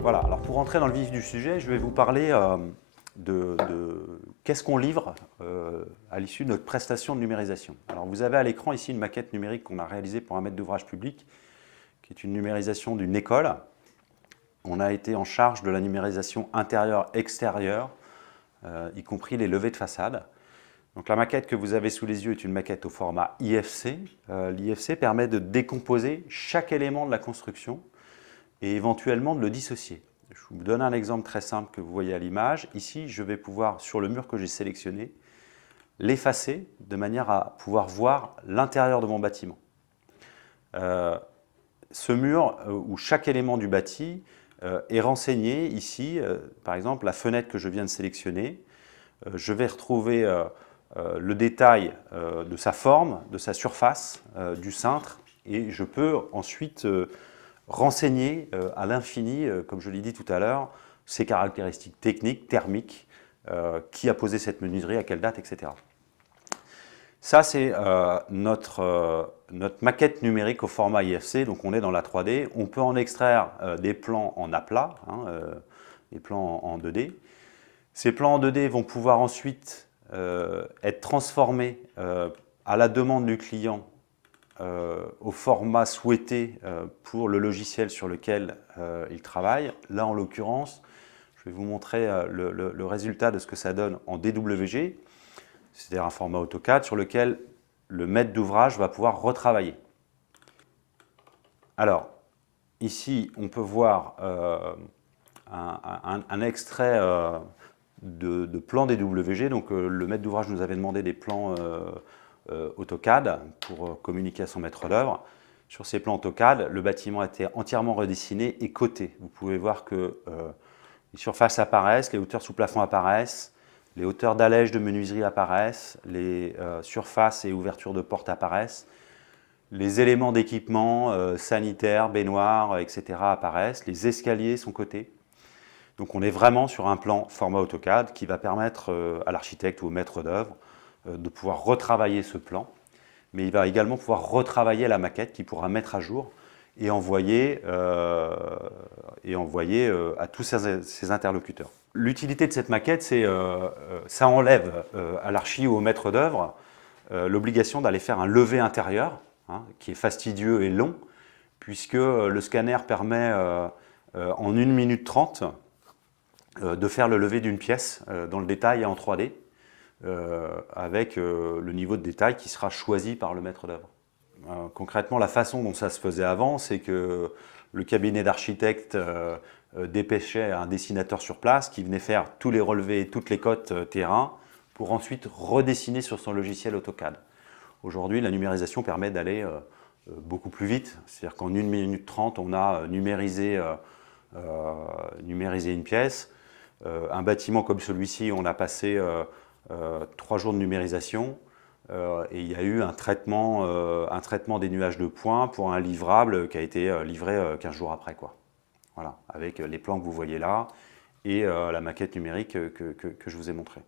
Voilà, alors pour rentrer dans le vif du sujet, je vais vous parler de qu'est-ce qu'on livre à l'issue de notre prestation de numérisation. Alors vous avez à l'écran ici une maquette numérique qu'on a réalisée pour un maître d'ouvrage public, qui est une numérisation d'une école. On a été en charge de la numérisation intérieure-extérieure, y compris les levées de façade. Donc la maquette que vous avez sous les yeux est une maquette au format IFC. L'IFC permet de décomposer chaque élément de la construction et éventuellement de le dissocier. Je vous donne un exemple très simple que vous voyez à l'image. Ici, je vais pouvoir, sur le mur que j'ai sélectionné, l'effacer de manière à pouvoir voir l'intérieur de mon bâtiment. Ce mur où chaque élément du bâti est renseigné ici, par exemple la fenêtre que je viens de sélectionner, je vais retrouver le détail de sa forme, de sa surface, du cintre, et je peux ensuite renseigner à l'infini, comme je l'ai dit tout à l'heure, ses caractéristiques techniques, thermiques, qui a posé cette menuiserie, à quelle date, etc. Ça, c'est notre maquette numérique au format IFC, donc on est dans la 3D. On peut en extraire des plans en aplat, des plans en 2D. Ces plans en 2D vont pouvoir ensuite être transformés à la demande du client au format souhaité pour le logiciel sur lequel il travaille. Là, en l'occurrence, je vais vous montrer le résultat de ce que ça donne en DWG, c'est-à-dire un format AutoCAD sur lequel le maître d'ouvrage va pouvoir retravailler. Alors, ici, on peut voir un extrait de plan DWG. Donc, le maître d'ouvrage nous avait demandé des plans AutoCAD pour communiquer à son maître d'œuvre. Sur ces plans AutoCAD, le bâtiment a été entièrement redessiné et coté. Vous pouvez voir que les surfaces apparaissent, les hauteurs sous plafond apparaissent, les hauteurs d'allège de menuiserie apparaissent, les surfaces et ouvertures de portes apparaissent, les éléments d'équipement sanitaires, baignoires, etc. apparaissent, les escaliers sont cotés. Donc on est vraiment sur un plan format AutoCAD qui va permettre à l'architecte ou au maître d'œuvre de pouvoir retravailler ce plan, mais il va également pouvoir retravailler la maquette qu'il pourra mettre à jour et envoyer à tous ses interlocuteurs. L'utilité de cette maquette, c'est ça enlève à l'archi ou au maître d'œuvre l'obligation d'aller faire un levé intérieur, qui est fastidieux et long, puisque le scanner permet en 1 minute 30 de faire le levé d'une pièce dans le détail et en 3D, avec le niveau de détail qui sera choisi par le maître d'œuvre. Concrètement, la façon dont ça se faisait avant, c'est que le cabinet d'architecte dépêchait un dessinateur sur place qui venait faire tous les relevés et toutes les cotes terrain pour ensuite redessiner sur son logiciel AutoCAD. Aujourd'hui, la numérisation permet d'aller beaucoup plus vite, c'est-à-dire qu'en 1 minute 30, on a numérisé une pièce. Un bâtiment comme celui-ci, on a passé 3 jours de numérisation et il y a eu un traitement des nuages de points pour un livrable qui a été livré 15 jours après, quoi. Voilà, avec les plans que vous voyez là et la maquette numérique que je vous ai montrée.